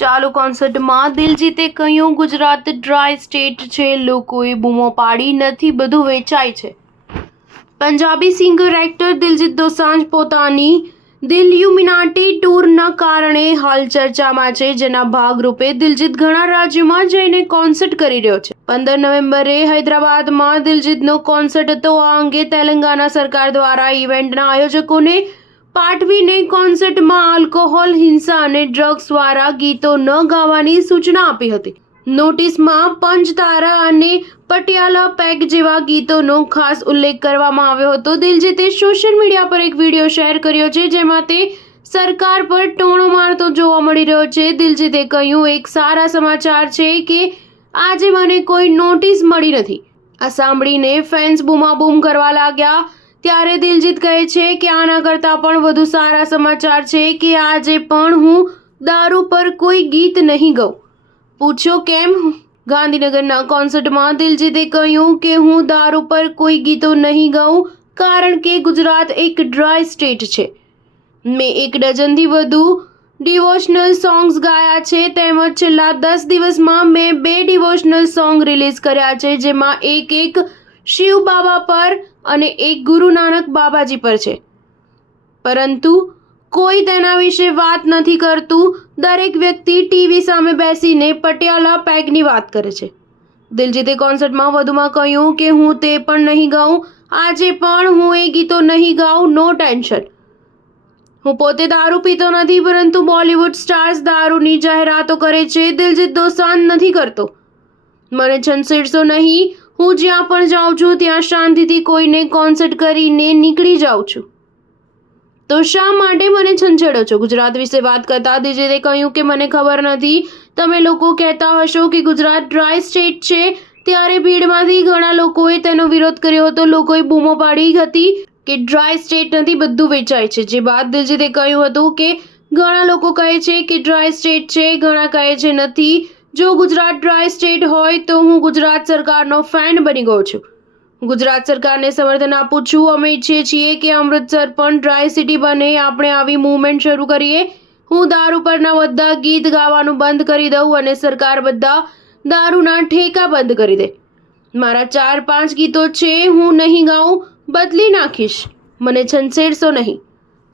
ચાલુ કોન્સર્ટમાં દિલજીતે કહ્યું, Gujarat dry state છે, લોકોએ બૂમો પાડી નથી, બધું વેચાય છે। પંજાબી સિંગર એક્ટર દિલજીત દોસાંઝ પોતાની દિલ્યુમિનાટી ટૂરના કારણે હાલ ચર્ચામાં છે, જેના ભાગરૂપે દિલજીત ઘણા રાજ્યોમાં જઈને કોન્સર્ટ કરી રહ્યો છે। 15 નવેમ્બરે હૈદરાબાદમાં દિલજીતનો કોન્સર્ટ હતો। આ અંગે તેલંગાના સરકાર દ્વારા ઇવેન્ટના આયોજકોને પાઠવીને કોન્સર્ટમાં આલ્કોહોલ, હિંસા અને ડ્રગ્સવાળા ગીતો ન ગાવાની સૂચના આપી હતી। નોટિસમાં પંચતારા અને પટિયાલા પેગ જેવા ગીતોનો ખાસ ઉલ્લેખ કરવામાં આવ્યો હતો। દિલજીતે સોશિયલ મીડિયા પર એક વિડીયો શેર કર્યો છે, જેમાં તે સરકાર પર ટોણો મારતો જોવા મળી રહ્યો છે। દિલજીતે કહ્યું, એક સારા સમાચાર છે કે આજે મને કોઈ નોટિસ મળી નથી। આ સાંભળીને ફેન્સ બૂમાબૂમ કરવા લાગ્યા। ત્યારે દિલજીત કહે છે કે આના કરતાં પણ વધુ સારા સમાચાર છે કે આજે પણ હું દારૂ પર કોઈ ગીત નહીં ગાઉં। પૂછ્યો કેમ? ગાંધીનગરના કોન્સર્ટમાં દિલજીતે કહ્યું કે હું દારૂ પર કોઈ ગીતો નહીં ગાઉં, કારણ કે ગુજરાત એક ડ્રાય સ્ટેટ છે। મેં 1 ડઝનથી વધુ ડિવોશનલ સોંગ્સ ગાયા છે, તેમજ છેલ્લા 10 દિવસમાં મેં 2 ડિવોશનલ સોંગ રિલીઝ કર્યા છે, જેમાં એક શિવ બાબા પર અને એક ગુરુ નાનક બાબાજી પર છે, પરંતુ કોઈ તેના વિશે વાત નથી કરતું। દરેક વ્યક્તિ ટીવી સામે બેસીને પટિયાલા પેગની વાત કરે છે। દિલજીતે કોન્સર્ટમાં વધુમાં કહ્યું કે હું તે પણ નહીં ગાઉં, આજે પણ હું એ ગીતો નહીં ગાઉં, નો ટેન્શન। હું પોતે દારૂ પીતો નથી, પરંતુ બોલિવૂડ સ્ટાર્સ દારૂની જાહેરાતો કરે છે, દિલજીત દોસાંઝ નથી કરતો। મને છંછેડશો નહીં, હું જ્યાં પણ જાઉં છું ત્યાં શાંતિથી કોઈને કોન્સર્ટ કરીને નીકળી જાઉં છું, તો શા માટે મને છંછેડો છો? ગુજરાત વિશે વાત કરતા દિલજીતે કહ્યું કે મને ખબર નથી, તમે લોકો કહેતા હશો કે ગુજરાત ડ્રાય સ્ટેટ છે, ત્યારે ભીડમાંથી ઘણા લોકોએ તેનો વિરોધ કર્યો હતો। લોકોએ બૂમો પાડી હતી કે ડ્રાય સ્ટેટ નથી, બધું વેચાય છે। જે બાદ દિલજીતે કહ્યું હતું કે ઘણા લોકો કહે છે કે ડ્રાય સ્ટેટ છે, ઘણા કહે છે નથી। જો ગુજરાત ડ્રાય સ્ટેટ હોય તો હું ગુજરાત સરકારનો ફેન બની ગયો છું। હું ગુજરાત સરકારને સમર્થન આપું છું। અમે ઈચ્છીએ છીએ કે અમૃતસર પણ ડ્રાય સિટી બને। આપણે આવી મૂવમેન્ટ શરૂ કરીએ। હું દારૂ પરના બધા ગીત ગાવાનું બંધ કરી દઉં અને સરકાર બધા દારૂના ઠેકા બંધ કરી દે। મારા 4-5 ગીતો છે, હું નહીં ગાઉં, બદલી નાખીશ, મને છંછેડશો નહીં।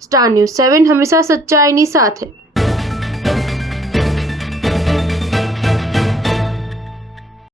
સ્ટાર ન્યૂઝ 7 હંમેશા સચ્ચાઈની સાથે।